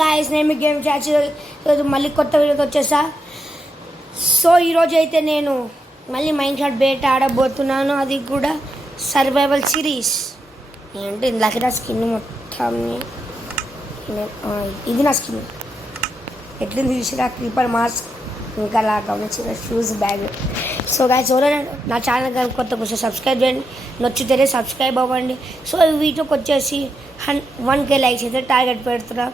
Guys నేను మీ game Chach ఈరోజు మళ్ళీ కొత్త వీడియోతో వచ్చేసా. సో ఈరోజు అయితే నేను మళ్ళీ మైన్క్రాఫ్ట్ బేట ఆడబోతున్నాను, అది కూడా సర్వైవల్ సిరీస్. ఏంటి ఇందాక నా స్కిన్ మొత్తం ఇది నా స్కిన్ ఎట్లుంది చూసినా, క్రీపర్ మాస్క్, ఇంకా అలా గమనించిన షూస్, బ్యాగ్. సో గాయస్ ఎవరైనా నా ఛానల్ కానీ కొత్త కొంచెం సబ్స్క్రైబ్ చేయండి, నచ్చితే సబ్స్క్రైబ్ అవ్వండి. సో ఈ వీడియోకి వచ్చేసి 1K లైక్స్ అయితే టార్గెట్ పెడుతున్నా,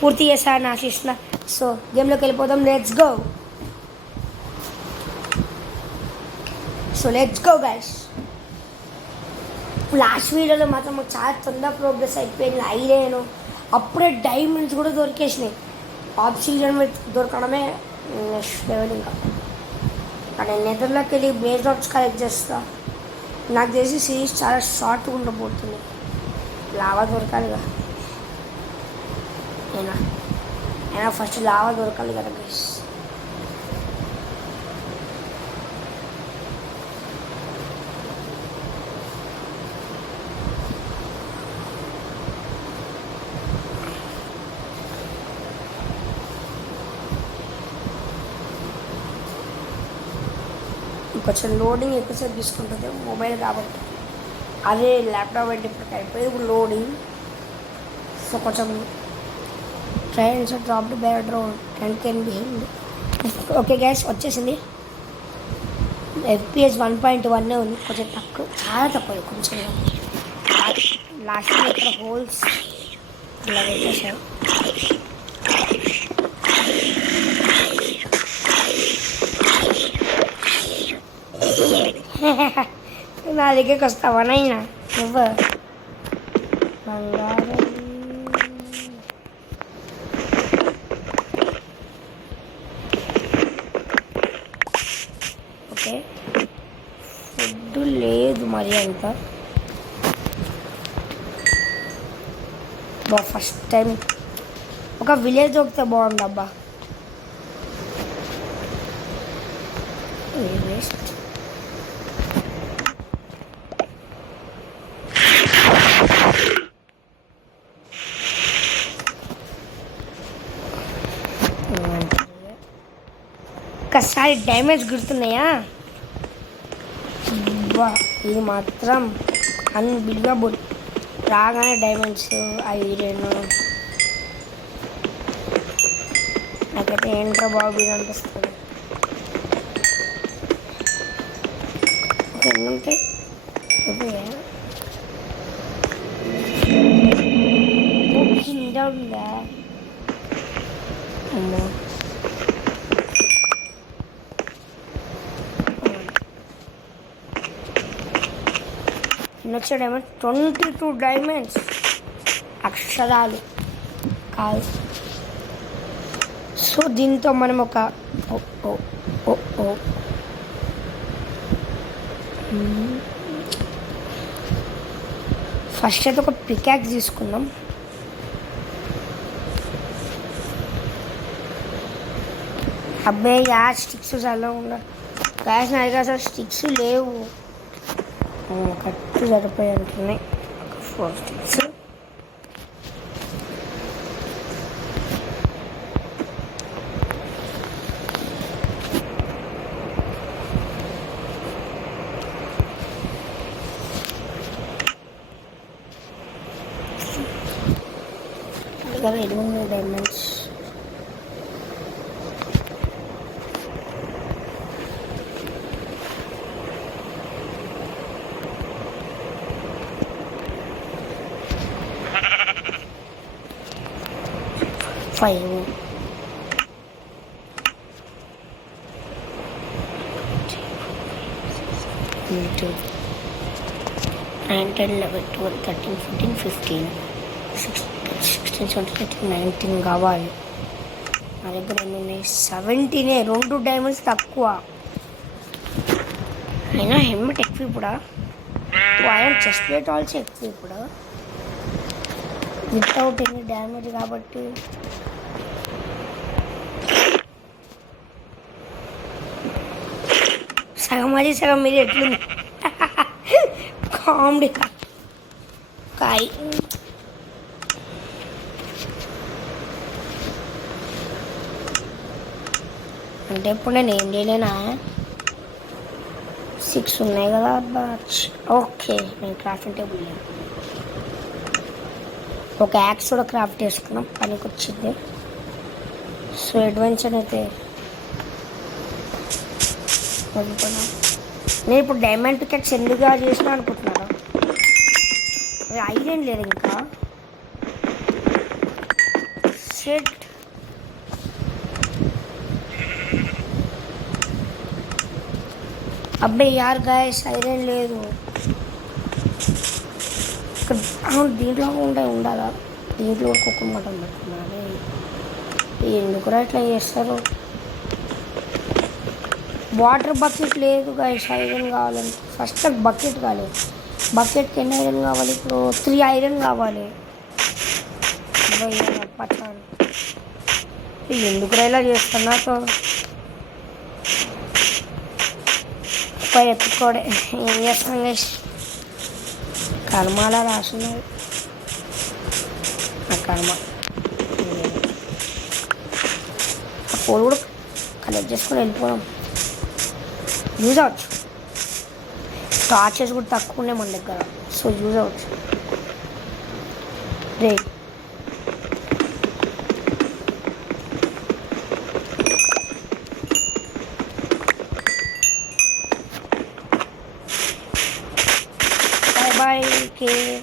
పూర్తి చేస్తానని ఆశిస్తున్నా. సో గేమ్లోకి వెళ్ళిపోదాం, let's go. So let's go guys. Last వీడియోలో మాత్రం మాకు చాలా తొందర ప్రోగ్రెస్ అయిపోయింది. ఐరన్ అప్పుడే డైమండ్స్ కూడా దొరికేసినాయి. ఆబ్సిడియన్ దొరకడమే నెక్స్ట్ లెవెల్. ఇంకా కానీ నెదర్లోకి వెళ్ళి బేస్ డాట్స్ కలెక్ట్ చేస్తా. నాకు తెలిసి సిరీస్ చాలా షార్ట్గా ఉండబోతుంది. లావా దొరకాలిగా, అయినా ఫస్ట్ లావా దొరకాలి కదా గైస్. కొంచెం లోడింగ్ ఎక్కువసేపు తీసుకుంటుంది మొబైల్ కాబట్టి, అదే ల్యాప్టాప్ అయితే ఇప్పటికి అయిపోయింది ఇప్పుడు లోడింగ్. సో కొంచెం trains drop better 10K behind. Okay gas వచ్చేసింది. FPS 1.1 ఉంది, కొంచెం తక్కువ, చాలా తక్కువ, కొంచెం. లాస్ట్ ఇక్కడ హోల్స్ ఇలా వేసేసారు. నా దగ్గరికి వస్తావా నైనా నువ్వు? బంగారం ఓకే, ఫుడ్ లేదు మరి అంత. ఫస్ట్ టైం ఒక విలేజ్ దొరికితే బాగుంది అబ్బా. వేస్ట్. ఒక్కసారి డ్యామేజ్ గుర్తున్నాయా? ఇది మాత్రం అన్బిలీవబుల్. రాగానే డైమండ్స్, ఐరన్, నాకైతే ఏంట్రా బాబు అనిపిస్తుంది. ఎన్ని ఉంటాయి? కింద ఉందా? అమ్మో, నెక్స్ట్ డైమండ్ 22 డైమండ్స్, అక్షరాలు కాదు. సో దీంతో మనం ఒక ఫస్ట్ అయితే ఒక పికాక్స్ తీసుకుందాం. అబ్బాయి స్టిక్స్ చాలా ఉండాలి. గ్యాస్ నా దగ్గర అసలు స్టిక్స్ లేవు, కట్టు సరిపోయి అంటున్నాయి. ఒక 4 స్టిక్స్. దగ్గర 8 డైమండ్స్. Fire. Into 9, 10, 11, 12, 13, 14, 15, 16, 17, 19 కావాలి. నా దగ్గర ఎన్ని ఉన్నాయి? 17. 2 డైమండ్స్ తక్కువ. అయినా హెల్మెట్ ఎక్కువ ఇప్పుడు. ఐరన్ చెస్ట్ ప్లేట్ ఆల్సో ఎక్కువ ఇప్పుడు, వితౌట్ ఎనీ డ్యామేజ్ కాబట్టి. సగం అది సగం మీరు ఎట్లుంది కామెడీ. కాయ అంటే ఇప్పుడు నేను ఏం చేయలేనా? 6 ఉన్నాయి కదా బాచ్. ఓకే, నేను క్రాఫ్టింగ్ టేబుల్ లేదు. ఒక యాక్స్ కూడా క్రాఫ్ట్ చేసుకున్నాం, పనికి వచ్చింది. సో అడ్వెంచర్ అయితే వదులుకున్నాం. నేను ఇప్పుడు డైమండ్ పికెట్స్ ఎందుకుగా చేసిన అనుకుంటున్నాను. ఐరన్ లేదు ఇంకా. షెట్ అబ్బాయి యార్ గాయస్, ఐరన్ లేదు ఇక్కడ. దీంట్లో ఉండాలా? దీంట్లో కుక్క మటన్ పెట్టుకున్నాను. ఎందుకురా ఇట్లా చేస్తారు? వాటర్ బకెట్ లేదు గాయస్, ఐరన్ కావాలంటే ఫస్ట్ బకెట్ కాలేదు. బకెట్కి ఎన్ని ఐరన్ కావాలి? ఇప్పుడు 3 ఐరన్ కావాలి. పచ్చాలి ఎందుకురా ఇలా చేస్తున్నా? ఎత్తుకోడే ఏం చేస్తాం గైస్, కర్మ అలా రాస్తున్నారు. ఆ కర్మ ఆ పూలు కూడా కలెక్ట్ చేసుకొని వెళ్ళిపోదాం. యూజ్ అవ్వచ్చు. టార్చెస్ కూడా తక్కువ ఉన్నాయి మన దగ్గర, సో యూజ్ అవ్వచ్చు. రే బాయ్ కేవ్.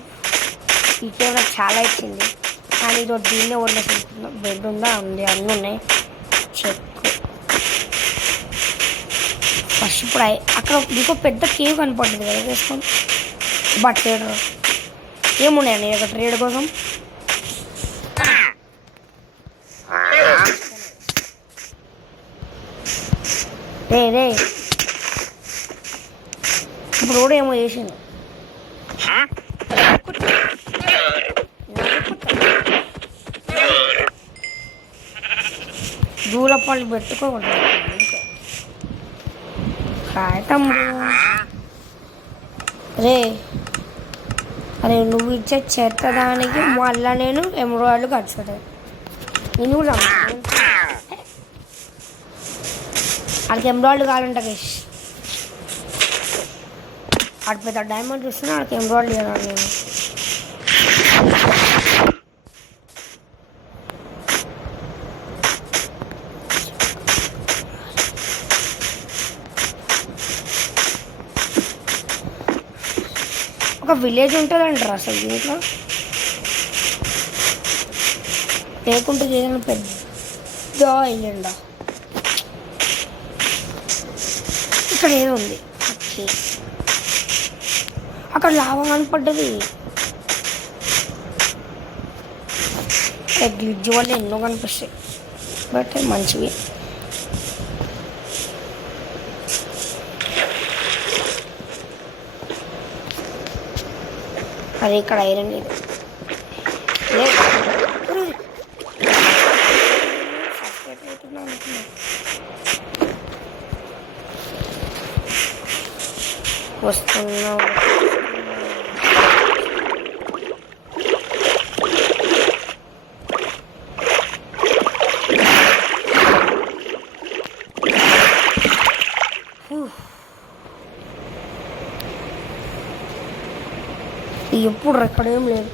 ఈ కేవ్ నాకు చాలా ఇచ్చింది, కానీ ఈరోజు దీన్నే వదిలేసుకుంటున్నాం. బెడ్ ఉందా? ఉంది, అన్నీ ఉన్నాయి. చెక్ ఫస్ట్ ఇప్పుడు అక్కడ ఇంకో పెద్ద కేవ్ కనపడుతుంది కదా, వేసుకోండి. బట్ ట్రేడర్ ఏమున్నాయండి అక్కడ ట్రేడ్ కోసం? రే రే ఇప్పుడు కూడా ఏమో చేసిండు. దూల పళ్ళు పెట్టుకోకూడదు. హాయ్ తమ్ముడు. రే అరే నువ్వు ఇచ్చే చెత్తదానికి మళ్ళీ నేను ఎమరాల్డ్ ఖర్చు పెట్టాను. నేను కూడా వాళ్ళకి ఎమరాల్డ్ కావాలంట గైస్. అటు పెద్ద డైమండ్ చూస్తున్నా, వాళ్ళకి ఎమరాల్డ్ ఇవ్వాలి నేను. ఒక విలేజ్ ఉంటుందంటారు అసలు దీంట్లో, లేకుంటే ఏదైనా పెద్ద ఐలాండా? ఇక్కడ ఏదో ఉంది. ఓకే, అక్కడ లాభా కనపడ్డది. గ్లిడ్జ్ వల్ల ఎన్నో కనిపిస్తాయి, బట్ మంచివి. అదే ఇక్కడ ఐరన్ లేదు. వస్తున్నా ఎప్పుడు ఎక్కడ ఏం లేదు.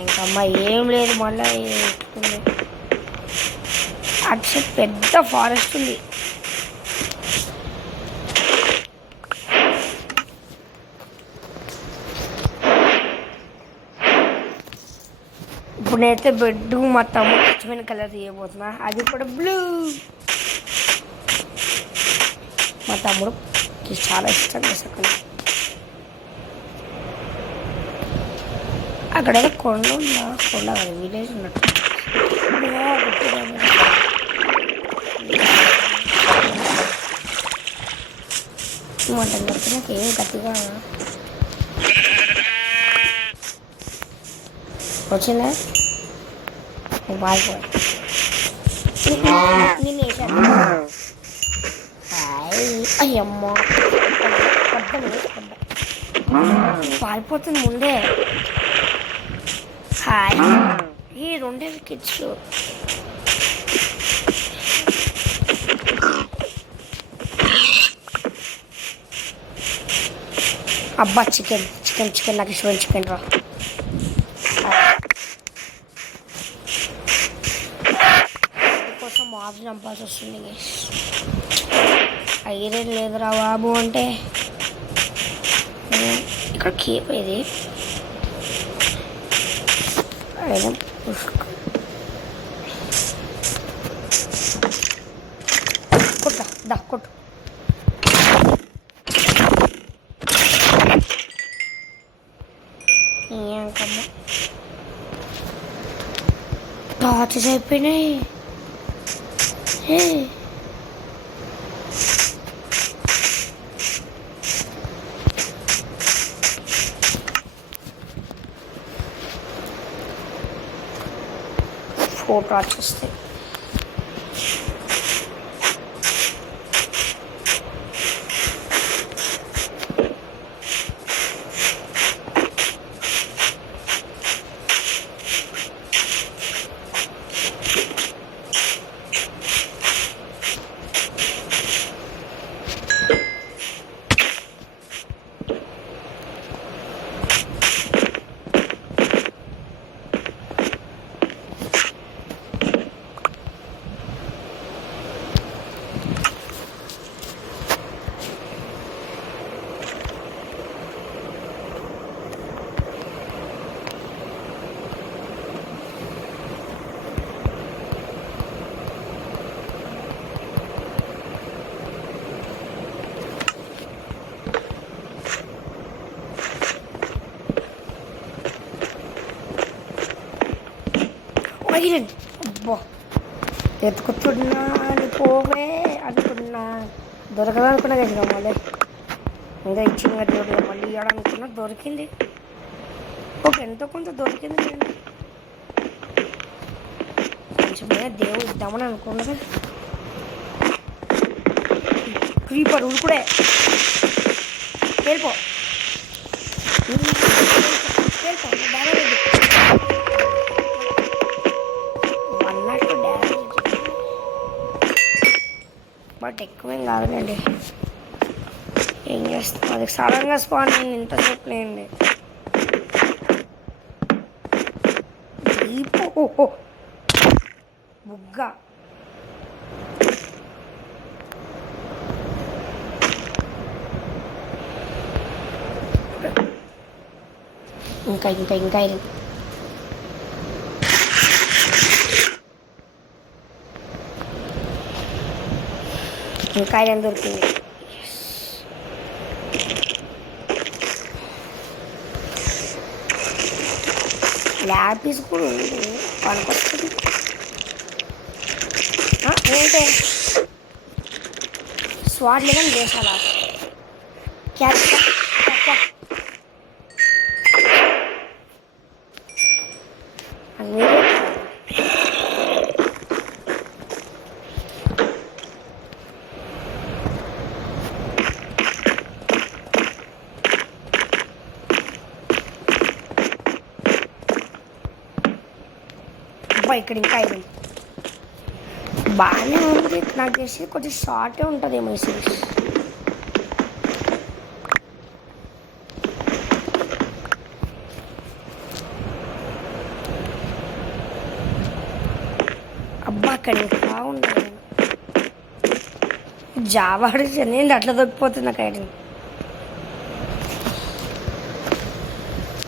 ఇంకమ్మా ఏం లేదు. మళ్ళీ అటు పెద్ద ఫారెస్ట్ ఉంది. ఇప్పుడు నేనైతే బెడ్ మా తమ్ముడు ఇష్టమైన కలర్ తీయబోతున్నా, అది కూడా బ్లూ. మా తమ్ముడు చాలా ఇష్టం వేసుకుని. అక్కడైతే కొండ ఉందా? కొండ కాదు, విలేజ్ ఉన్నట్టు. మటన్ చెప్తే నాకు ఏం గట్టిగా వచ్చిందా? బాగా నేను వేసాను. అయ్యమ్మో పారిపోతుంది ముందే. హాయ్ ఈ రెండే వికెట్స్. అబ్బా చికెన్ చికెన్ చికెన్ నాకు ఇష్టమైన చికెన్ రా. కోసం మాబ్స్ చంపాల్సి వస్తుంది. ఐరన్ లేదురా బాబు అంటే ఇక్కడ కేప్ ఇది ఐరన్ కొట్ట దా కొట్టు. ఇంకమ్మా టార్చెస్ అయిపోయినాయి. 4 టార్చెస్ వస్తాయి. ఐరన్ అబ్బా ఎత్తుకుతున్నా అని పోవే అనుకున్నా దొరకదనుకున్నా కదా మళ్ళీ ఇంకా ఇచ్చిన దేవుడు మళ్ళీ ఇవ్వడానుకున్నా దొరికింది. ఓకే ఎంతో కొంత దొరికింది. నేను కొంచెం దేవుడు ఇద్దామని అనుకున్నది. క్రీపర్ ఉడుకుడే వెళ్ళిపో బట్ ఎక్కువేం కాదులేండి. ఏం చేస్తాం అది సడన్గా స్పాన్ అయింది. ఇంతసేపు లేండి. బుగ్గ ఇంకా ఇంకా ఇంకా ఇంకా ఐరన్ దొరికింది. ల్యాపిస్ కూడా ఉంది పనికొస్తుంది. ఏంటే స్వాడ్ లేదని చేసాలా క్యాచ్ ఇక్కడ ఇంకా ఐరన్ బాగానే ఉంది. నాకు తెలిసి కొంచెం షార్టే ఉంటుందేమో ఈ సిరీస్. అబ్బా అక్కడ ఇంకా ఉండదు. జావాడు నేను అట్లా దొరికిపోతుంది నాకు ఐరన్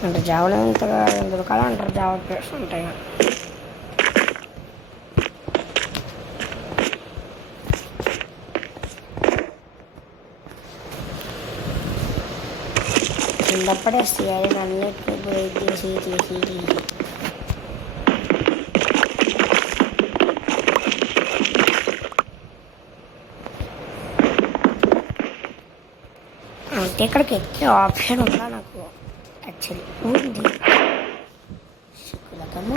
అంటే జావలో ఎంతగా దొరకాలంటారు. జావా ప్లేస్ ఉంటాయి. కింద పడేస్తే అన్నిటిని బ్రేక్ చేసి అంటే ఇక్కడికి ఎక్కే ఆప్షన్ ఉందా నాకు? యాక్చువల్లీ ఉంది. శుక్లకము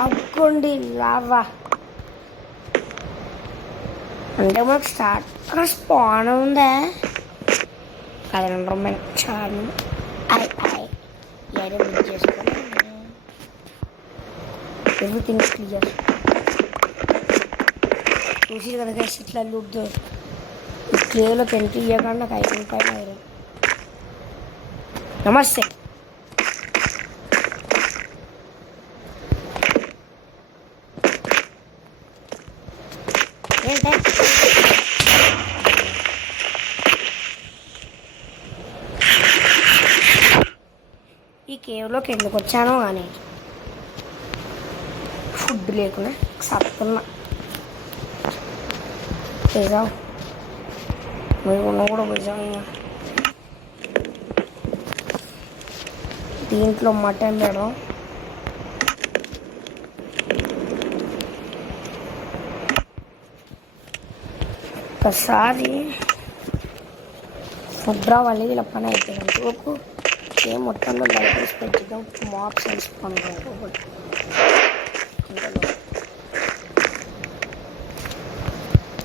అవ్వండి లావా అంటే మనకు స్టార్ట్ అక్కడ స్పాన్ ఉందా కదండి మనకు చాలు ఐ బుక్ చేసుకోండి ఎవ్రీథింగ్ క్లియర్ చూసి కదా ఇట్లా లుక్ ఈ క్లేలోకి ఎంట్రీ ఇవ్వకుండా నాకు ఐరన్ పైన ఐరన్ నమస్తే ఏంటే ఈ కేవ్లోకి ఎందుకు వచ్చానో కానీ ఫుడ్ లేకుండా సత్తున్నా నిజం మీరు ఉన్న కూడా నిజంగా దీంట్లో మటన్ పెడదాం ఒకసారి ఫుడ్ రావాలి వీళ్ళ పని అయిపోయింది ఒక ఏం మొత్తంలో లైట్ వేసి పెట్టిద్దాం మాప్ సెన్స్ పండుగ ఒకటి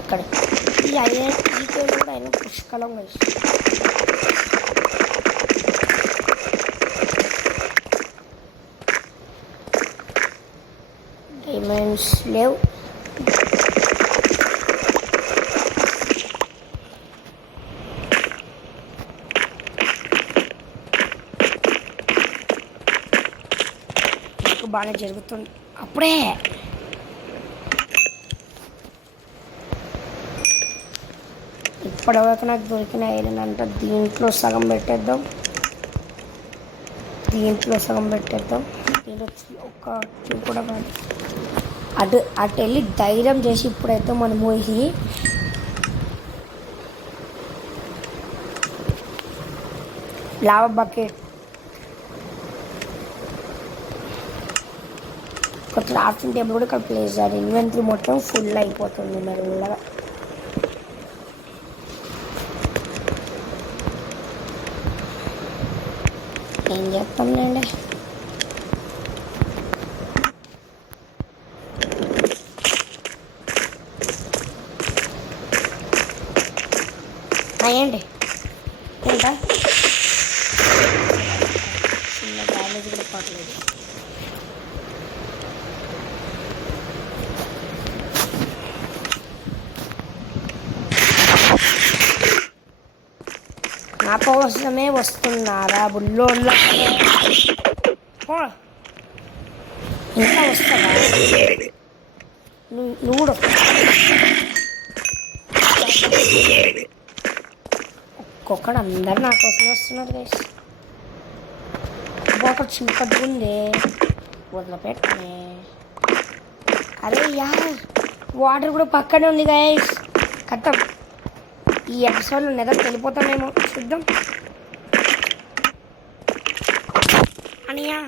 ఇక్కడ ఈ కేవలం కూడా ఆయన పుష్కలంగా ఇస్తుంది డైమండ్స్ లేవు నాకు బాగానే జరుగుతుంది అప్పుడే ఇప్పటివరకు నాకు దొరికిన ఐరన్ అంటే దీంట్లో సగం పెట్టేద్దాం దీంట్లో ఒక కూడా కాదు అటు వెళ్ళి ధైర్యం చేసి ఇప్పుడైతే మనం పోయి లావా బకెట్ ఒక క్రాఫ్టింగ్ టేబుల్ కూడా ఇక్కడ ప్లేస్ చేయాలి ఇన్వెంటరీ మొత్తం ఫుల్ అయిపోతుంది మెల్లగా ఏం చేస్తాంలేండి ఏంటి ఏంటా చిన్న డ్యామేజ్ కూడా పడలేదు నా కోసమే వస్తున్నారా బుల్లోళ్ళ ఇంకా వస్తావా నువ్వు కూడా ఒక్కొక్కడు అందరు నా కోసం వస్తున్నారు గైస్ ఒక చింపటి ఉంది వదిలిపెట్టనే అరే వాటర్ కూడా పక్కనే ఉంది గైస్ కథం ఈ ఎపిసోడ్లో నెదర్ వెళ్ళిపోతామేమో చూద్దాం అనియా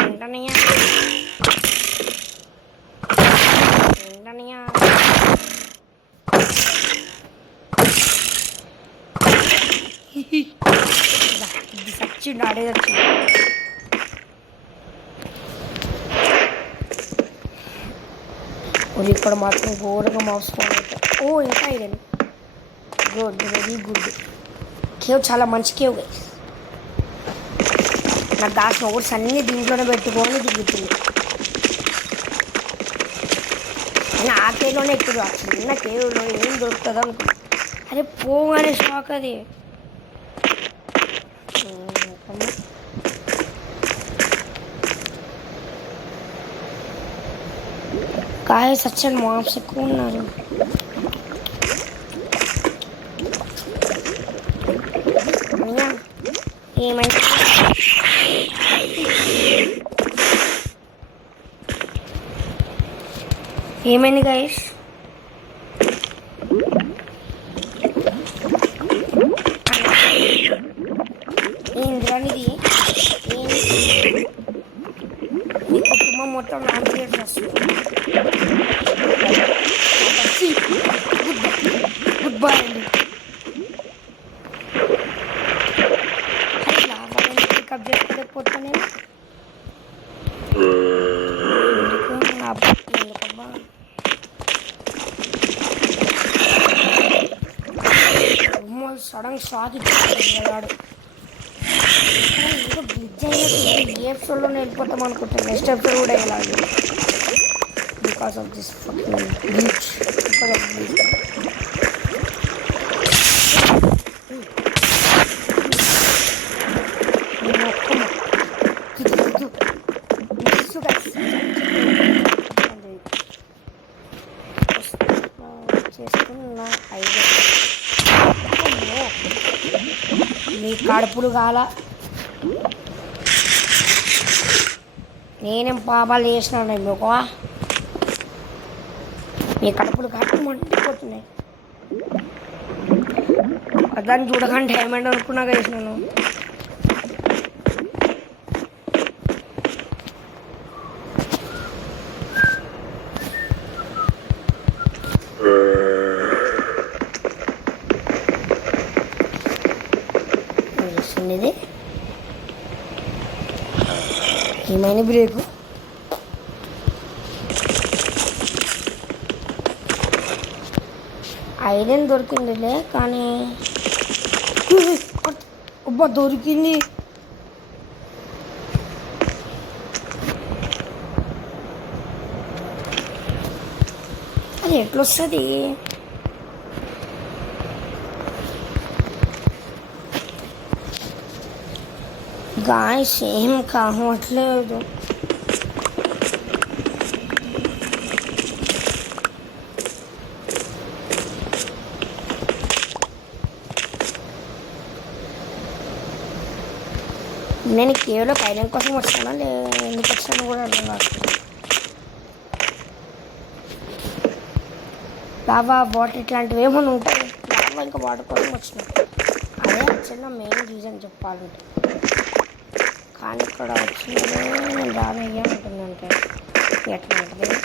ఏంటనయ్యా ఏంటనయ్యా ఇది సచ్చిండు ఆడేది వచ్చింది ఇప్పుడు మాత్రం ఘోరంగా మోసుకోవాలి ఇంకా iron good very good cave చాలా మంచి కేవ్ గైస్ నాకు దాచిన ఓట్స్ అన్నీ దీంట్లోనే పెట్టుకొని దిగుతుంది నేను ఆ కేవ్లోనే ఎక్కువ చిన్న కేవ్లో ఏం దొరుకుతుంది అనుకో అరే పోగానే షాక్ అది కాయ సచ్చని మాంస్ ఎక్కువ ఉన్నారు ఏమైంది ఏమైంది గైస్ ఏంటిది మీ కుటుంబం మొత్తం నాకు వస్తుంది గుడ్ బాయ్ అండి పికప్ చేసుకోలేకపోతే నేను సడన్ షాక్ ఇచ్చాడు. ఏదో గ్లిచ్ అయినట్టు ఏ ఎపిసోడ్లోనే వెళ్ళిపోతాం అనుకుంటాను. నెక్స్ట్ ఎపిసోడ్ కూడా వెళ్ళాలి because of this glitch. Because of glitch చేసుకున్న ఐదు మీ కడుపులు కాల. నేనేం పాపాలు చేసినాను మీకు? మీ కడుపులు కాటు మండిపోతున్నాయి. దాన్ని చూడగానే డైమండ్ అనుకున్నాక చేసినాను. ఇది ఏమైనా బ్రేకు ఐరన్ దొరికిందిలే, కానీ అబ్బా దొరికింది. అది ఎట్లొస్తుంది? గాయస్ ఏం కావట్లేదు. నేను కేవలం ఐరన్ కోసం వచ్చానా ఎందుకు వచ్చాను కూడా అర్థం కాదు. లావా వాటర్ ఇట్లాంటివి ఏమైనా ఉంటాయి. లావా ఇంకా వాటర్ కోసం వచ్చిన అదే వచ్చిన మెయిన్ రీజన్ చెప్పాలంటే. కానీ ఇక్కడ వచ్చినదే నేను రానయ్యా ఉంటుందంటే ఎట్లా ఉంటుంది?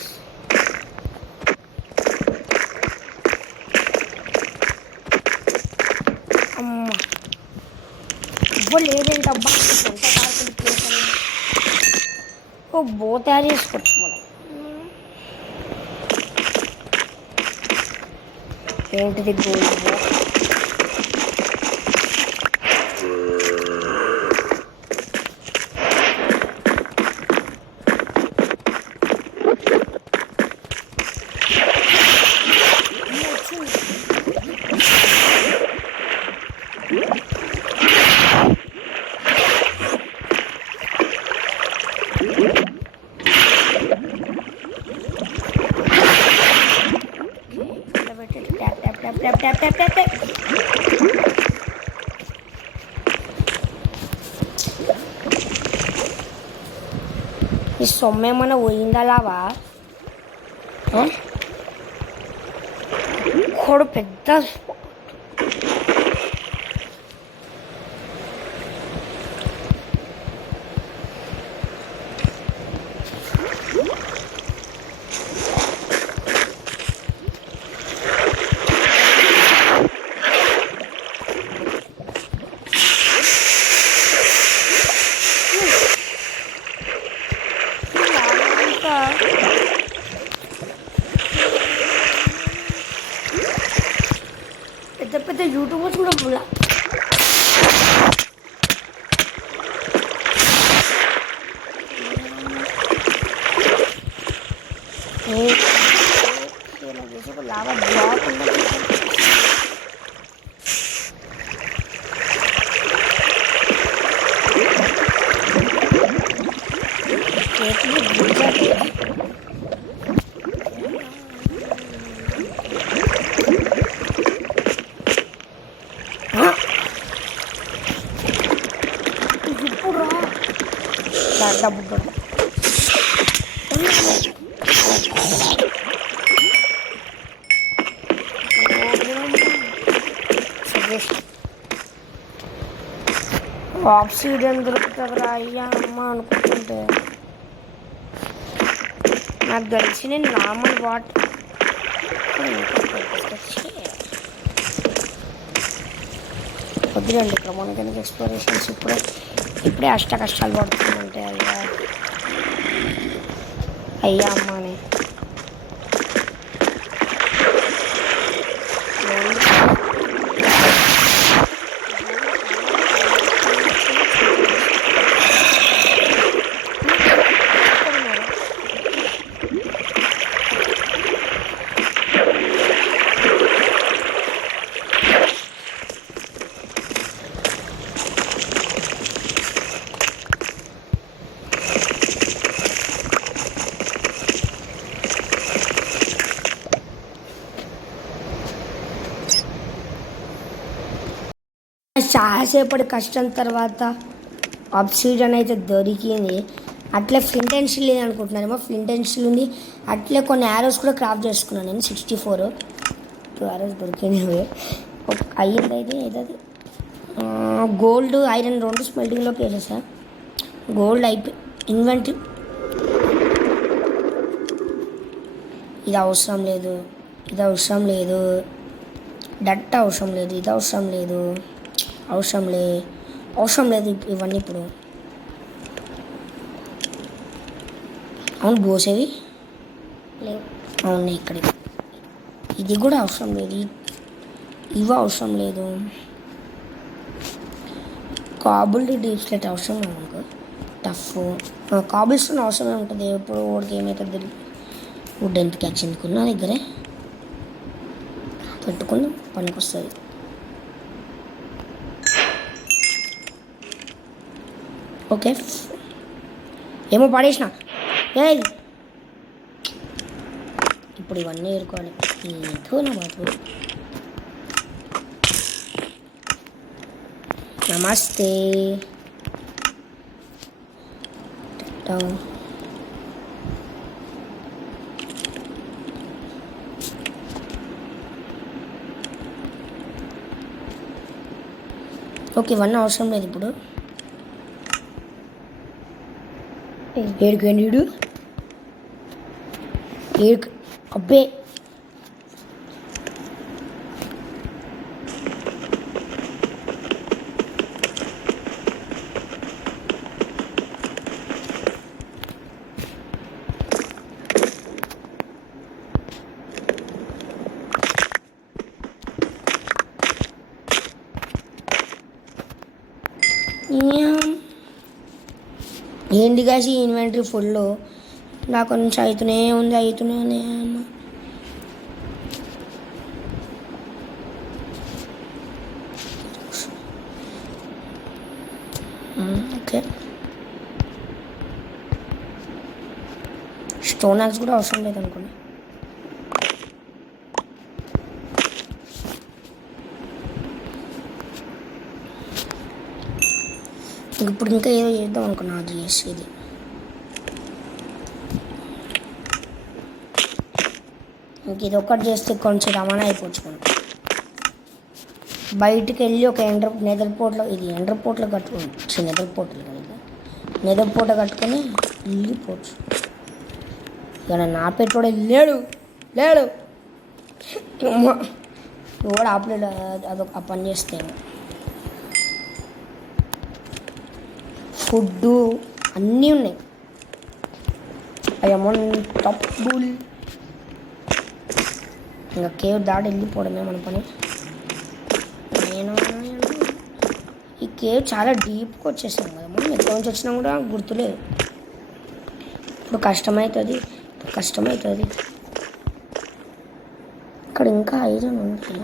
అమ్మ లేదేంటి అబ్బా, ఎంత డార్క్ ప్లేస్ అని. ఓ బో తయారు చేసుకోవచ్చు మనం. ఏంటిది గోల్డ్ బో? ఈ సొమ్మేమన్నా పోయిందా లావా? కొడు పెద్ద పెద్ద పెద్ద యూట్యూబర్స్ కూడా పోలా. లావా బ్లాక్ ఉండదు. డబ్బు ఆక్సిజన్ దొరుకుతుందిరా అయ్యా అమ్మ అనుకుంటుంటే నాకు తెలిసి నేను నార్మల్ వాటర్ వద్దులేండి. ఇక్కడ మనకి ఎందుకు ఎక్స్ప్లోరేషన్స్? ఇప్పుడే అష్ట కష్టాలు పడుతుందంటే అయ్యా అయ్యా అమ్మని. చాలాసేపటి కష్టం తర్వాత ఆబ్సిడియన్ అయితే దొరికింది. అట్లే ఫ్లింట్ అండ్ స్టీల్ లేదు అనుకుంటున్నానేమో, ఫ్లింట్ అండ్ స్టీల్ ఉంది. అట్లే కొన్ని యారోస్ కూడా క్రాఫ్ట్ చేసుకున్నాను నేను. 64 2 యారోస్ దొరికినాయి. అయ్యింది అయితే ఏదది గోల్డ్ ఐరన్ 2 స్మెల్టింగ్లోకి వేసేసా. గోల్డ్ అయిపోయి ఇన్వెంటరీ. ఇది అవసరం లేదు, ఇది అవసరం లేదు, డట్ అవసరం లేదు, ఇది అవసరం లేదు, అవసరం లేదు ఇవన్నీ ఇప్పుడు. అవును బోసేవి లేవు, అవును ఇక్కడ. ఇది కూడా అవసరం లేదు, ఇవి అవసరం లేదు. కాబుల్ డీప్ స్లెట్ అవసరం లేదు. టఫ్ కాబుల్స్టోన్ అవసరమే ఉంటుంది ఎప్పుడు. ఓడికి ఏమవుతుంది వుడ్ ఎంత క్యాచ్ ఎందుకున్నా దగ్గరే పెట్టుకుని పనికి వస్తుంది. ఓకే ఏమో పడేసిన. ఇప్పుడు ఇవన్నీ ఏరుకోవాలి. ఏదో నా బాబు. నమస్తే. ఓకే ఇవన్నీ అవసరం లేదు ఇప్పుడు. ఏడుకోండి వీడు అబ్బే. ఏంటి కాసి ఇన్వెంటరీ ఫుల్ నాకు కొంచెం అవుతూనే ఉంది. అమ్మ ఓకే స్టోన్ యాక్స్ కూడా అవసరం లేదు అనుకోండి. ఇప్పుడు ఇంకా ఏదో చేద్దాం అనుకున్నా. జిఎస్ ఇది ఇంక ఇది ఒక్కటి చేస్తే కొంచెం రవాణా అయిపోవచ్చు. మనం బయటికి వెళ్ళి ఒక నెదర్ పోర్ట్లో ఇది ఎండర్ పోర్ట్లో కట్టుకోవచ్చు. నెదర్ పోర్ట్లో కట్టుకొని వెళ్ళిపోవచ్చు. ఇక నా పెట్టుకోవడం లేడు కూడా ఆపలేడు. అదొక ఆ పని చేస్తేమో. ఫుడ్డు అన్నీ ఉన్నాయి. అయ్యమ్మో టప్పుల్. ఇంకా కేవ్ దాటి వెళ్ళిపోవడమే మన పని. ఈ కేవ్ చాలా డీప్గా వచ్చేసాం కదా మనం. ఎక్కడి నుంచి వచ్చినా కూడా గుర్తులేదు. ఇప్పుడు కష్టమవుతుంది. ఇక్కడ ఇంకా ఐరన్ ఉంది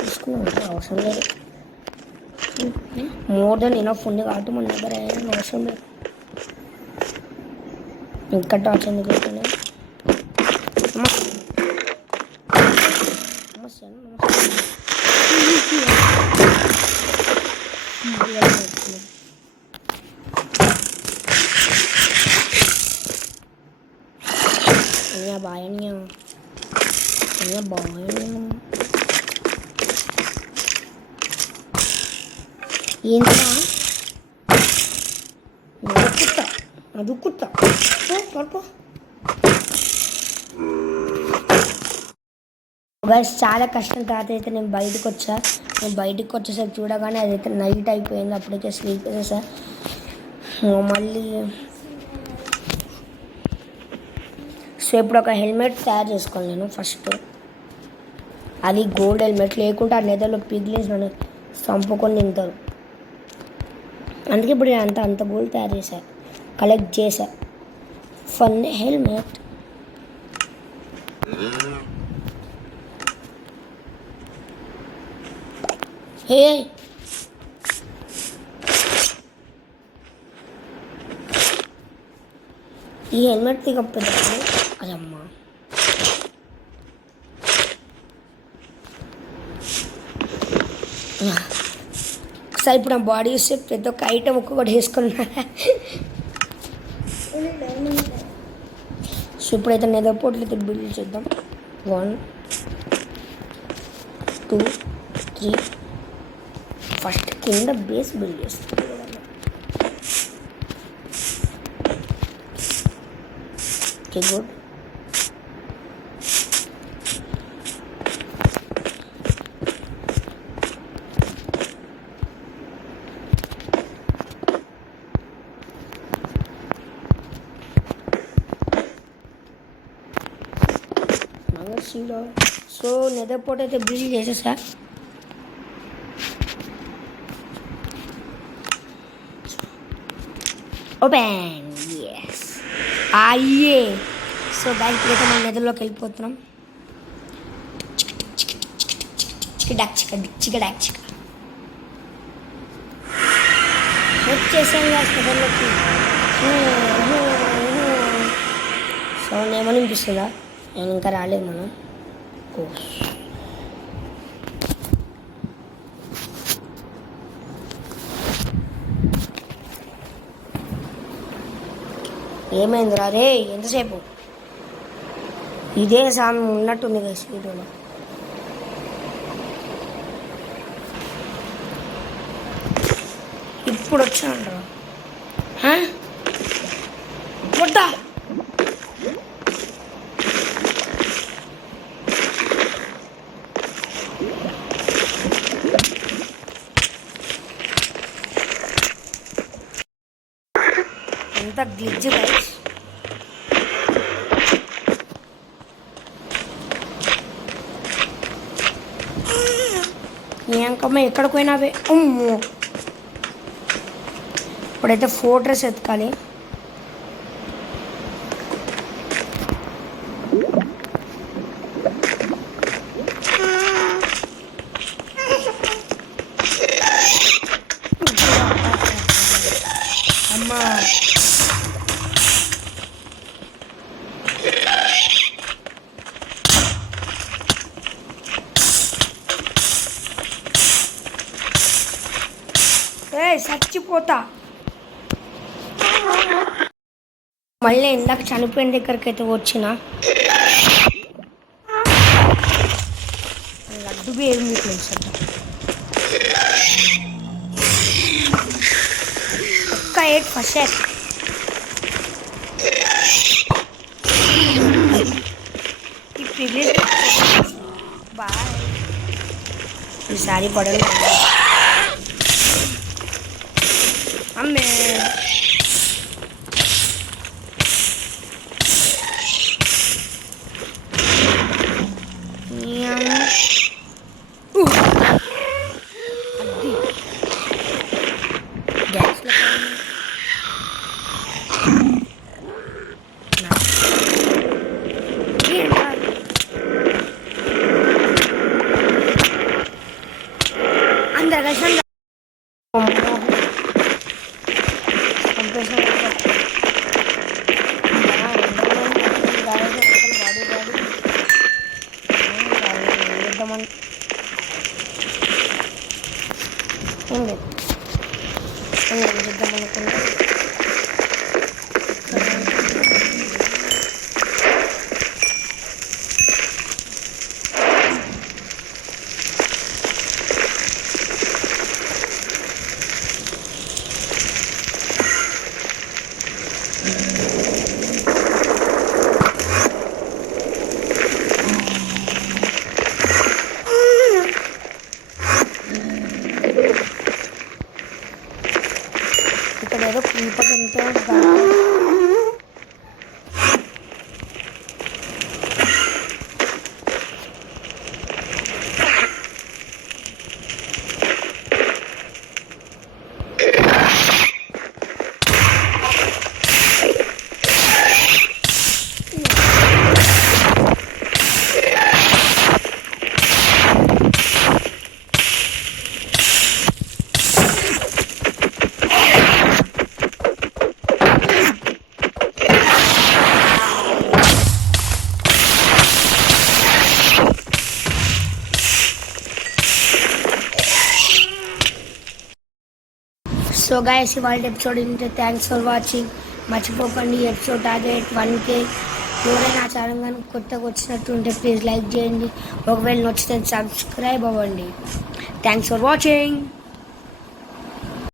చూసుకున్నాం. అవసరం లేదు. మోర్ దెన్ ఇనఫ్ ఉంది కాబట్టి మన దగ్గర ఐరన్ అవసరం లేదు. ఇంకా టార్చ్ ఎందుకు పెట్టాను. బాయన్యా ఏంటా కుత్తా చాలా కష్టం తర్వాత అయితే నేను బయటకు వచ్చేసరికి చూడగానే అదైతే నైట్ అయిపోయింది. అప్పటికే స్లీప్ చేసా. మళ్ళీ సో ఇప్పుడు ఒక హెల్మెట్ తయారు చేసుకోవాలి నేను ఫస్ట్. అది గోల్డ్ హెల్మెట్, లేకుంటే ఆ నెదర్లో పిగ్లిన్స్ నన్ను చంపుకొని తింటారు. అందుకే ఇప్పుడు నేను అంత గోల్డ్ తయారు చేశా, కలెక్ట్ చేశా. Fun helmet. ఈ హెల్మెట్ దిగకపోతే అదమ్మా సార్ ఇప్పుడు నా బాడీ చూస్తే ప్రతి ఒక్క ఐటమ్ ఒక్కొక్కటి వేసుకున్నా. సో ఇప్పుడైతే నెదర్ పోర్టల్ అయితే బిల్డ్ చేద్దాం. 1 2 3 ఫస్ట్ కింద బేస్ బిల్డ్ చేస్తాం. Okay good. So Nether port అయితే బిల్డ్ చేసేసా. ఓపెన్. ఎస్ అయ్యే. సో దాని ఇప్పుడైతే మనం నెదర్లోకి వెళ్ళిపోతున్నాం. వచ్చేసాం నెదర్లోకి. సో ఏమని అనిపిస్తుందా? నేను ఇంకా రాలేదు మనం. ఏమైందిరా రే? ఎంతసేపు ఇదే సామి ఉన్నట్టుంది కదా వీడియోలో. ఇప్పుడు వచ్చాను పొట్టా. ఎంత గ్లిజ్ గైస్. ఇంకమ్మ ఎక్కడికి పోయినావే? అమ్మో. ఇప్పుడైతే ఫోర్ట్రెస్ ఎత్తుకాలి. అమ్మా చచ్చిపోతా. మళ్ళీ ఇందాక చనిపోయిన దగ్గరికి అయితే వచ్చిన లడ్డు ఏమి మీకు ఒక్క 8 ఫస్ట్ ఈ పిల్లి బాయ్. ఈసారి పడలు అమ్మే. అందరు కలిసి ఇక్కడ ఏదో క్రీపర్ ఉంటే సో గైస్ ఇవాళ ఎపిసోడ్ ఇంటే థ్యాంక్స్ ఫర్ వాచింగ్. మర్చిపోకండి ఎపిసోడ్ టార్గెట్ 1K. ఎవరైనా నా ఛానల్ కానీ కొత్తగా వచ్చినట్టుంటే ప్లీజ్ లైక్ చేయండి. ఒకవేళ నచ్చితే సబ్స్క్రైబ్ అవ్వండి. Thanks for watching.